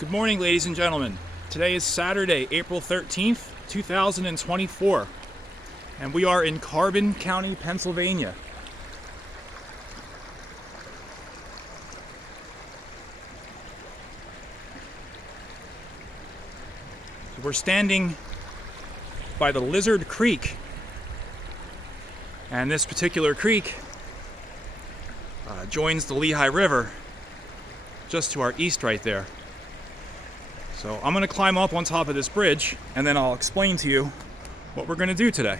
Good morning, ladies and gentlemen. Today is Saturday, April 13th, 2024, and we are in Carbon County, Pennsylvania. We're standing by the Lizard Creek, and this particular creek joins the Lehigh River just to our east right there. So I'm going to climb up on top of this bridge, and then I'll explain to you what we're going to do today.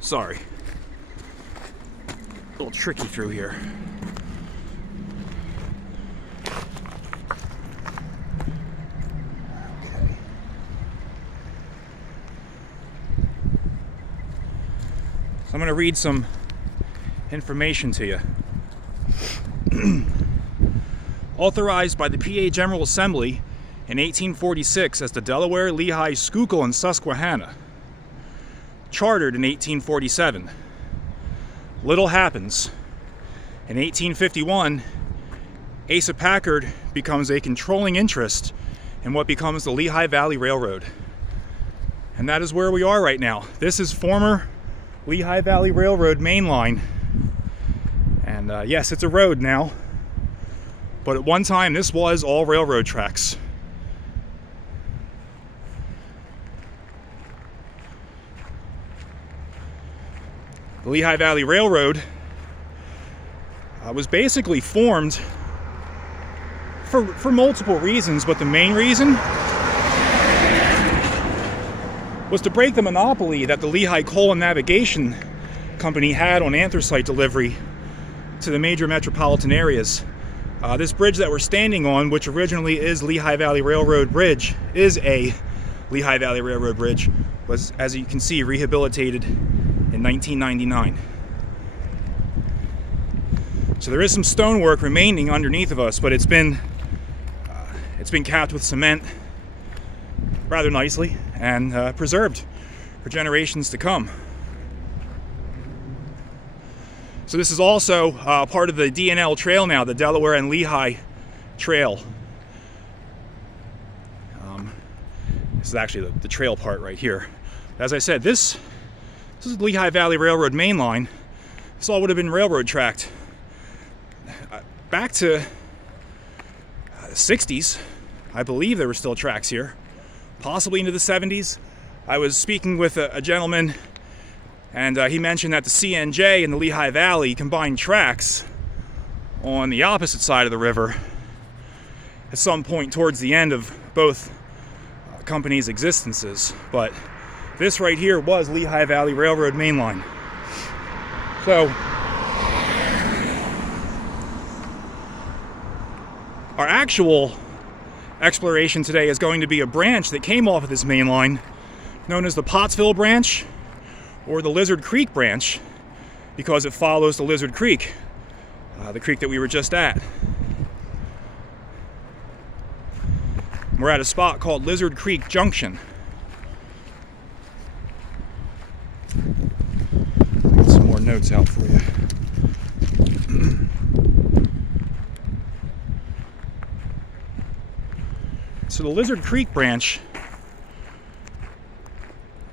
Sorry. A little tricky through here. I'm going to read some information to you. Authorized by the PA General Assembly in 1846 as the Delaware, Lehigh, Schuylkill, and Susquehanna. Chartered in 1847. Little happens. In 1851, Asa Packard becomes a controlling interest in what becomes the Lehigh Valley Railroad. And that is where we are right now. This is former Lehigh Valley Railroad main line, and yes, it's a road now, but at one time this was all railroad tracks. The Lehigh Valley Railroad was basically formed for multiple reasons, but the main reason was to break the monopoly that the Lehigh Coal and Navigation Company had on anthracite delivery to the major metropolitan areas. This bridge that we're standing on, which originally is Lehigh Valley Railroad Bridge, was, as you can see, rehabilitated in 1999. So there is some stonework remaining underneath of us, but it's been capped with cement rather nicely and preserved for generations to come. So this is also part of the D&L Trail now, the Delaware and Lehigh Trail. This is actually the trail part right here. As I said, this is the Lehigh Valley Railroad main line. This all would have been railroad tracked. Back to the 60s, I believe there were still tracks here. Possibly into the 70s. I was speaking with a gentleman, and he mentioned that the CNJ and the Lehigh Valley combined tracks on the opposite side of the river at some point towards the end of both companies' existences. But this right here was Lehigh Valley Railroad main line. So our actual exploration today is going to be a branch that came off of this main line, known as the Pottsville branch or the Lizard Creek branch, because it follows the Lizard Creek, the creek that we were just at. We're at a spot called Lizard Creek Junction. Get some more notes out for you. So the Lizard Creek branch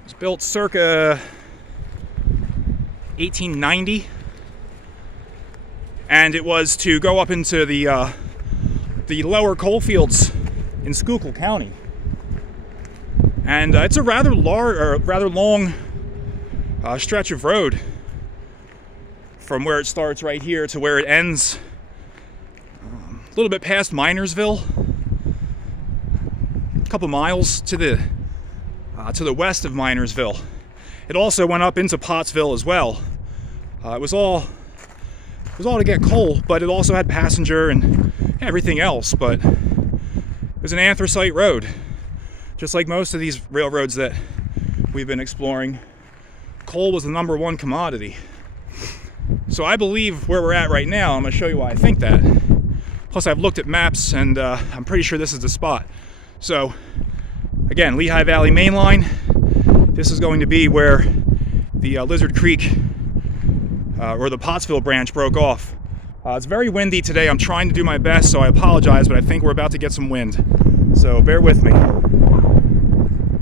was built circa 1890, and it was to go up into the lower coal fields in Schuylkill County. And it's a rather long stretch of road from where it starts right here to where it ends, a little bit past Minersville. Couple miles to the west of Minersville. It also went up into Pottsville as well. It was all to get coal, but it also had passenger and everything else. But it was an anthracite road, just like most of these railroads that we've been exploring. Coal was the number one commodity. So I believe where we're at right now, I'm going to show you why I think that. Plus I've looked at maps and I'm pretty sure this is the spot. So again, Lehigh Valley main line. This is going to be where the Lizard Creek or the Pottsville branch broke off. It's very windy today. I'm trying to do my best, so I apologize, but I think we're about to get some wind. So bear with me.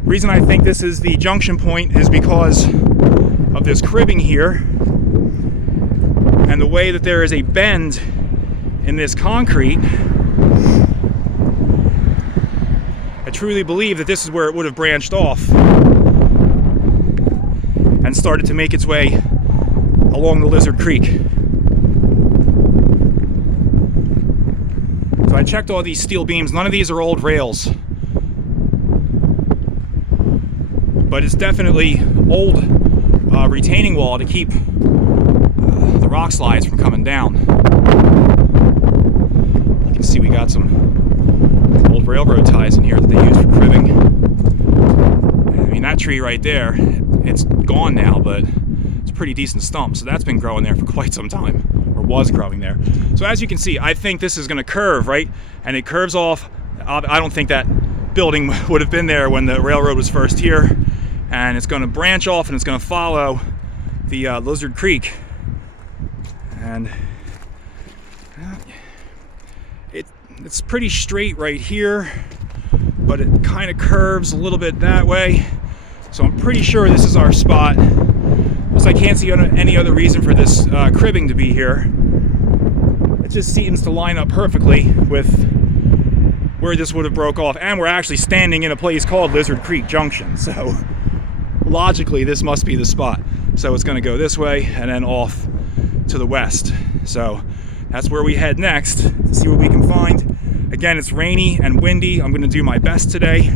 Reason I think this is the junction point is because of this cribbing here and the way that there is a bend in this concrete. I truly believe that this is where it would have branched off and started to make its way along the Lizard Creek. So I checked all these steel beams. None of these are old rails, but it's definitely old retaining wall to keep the rock slides from coming down. You can see we got some old railroad ties in here that they used for cribbing. I mean, that tree right there, it's gone now, but it's a pretty decent stump, so that's been growing there for quite some time, or was growing there. So as you can see, I think this is going to curve, right? And it curves off. I don't think that building would have been there when the railroad was first here, and it's going to branch off and it's going to follow the Lizard Creek. And it's pretty straight right here, but it kind of curves a little bit that way. So I'm pretty sure this is our spot. Plus I can't see any other reason for this cribbing to be here. It just seems to line up perfectly with where this would have broke off. And we're actually standing in a place called Lizard Creek Junction. So logically this must be the spot. So it's going to go this way and then off to the west. So that's where we head next to see what we can find. Again, it's rainy and windy. I'm going to do my best today.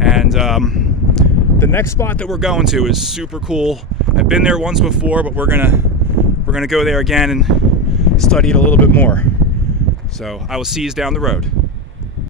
And the next spot that we're going to is super cool. I've been there once before, but we're gonna go there again and study it a little bit more. So I will see you down the road.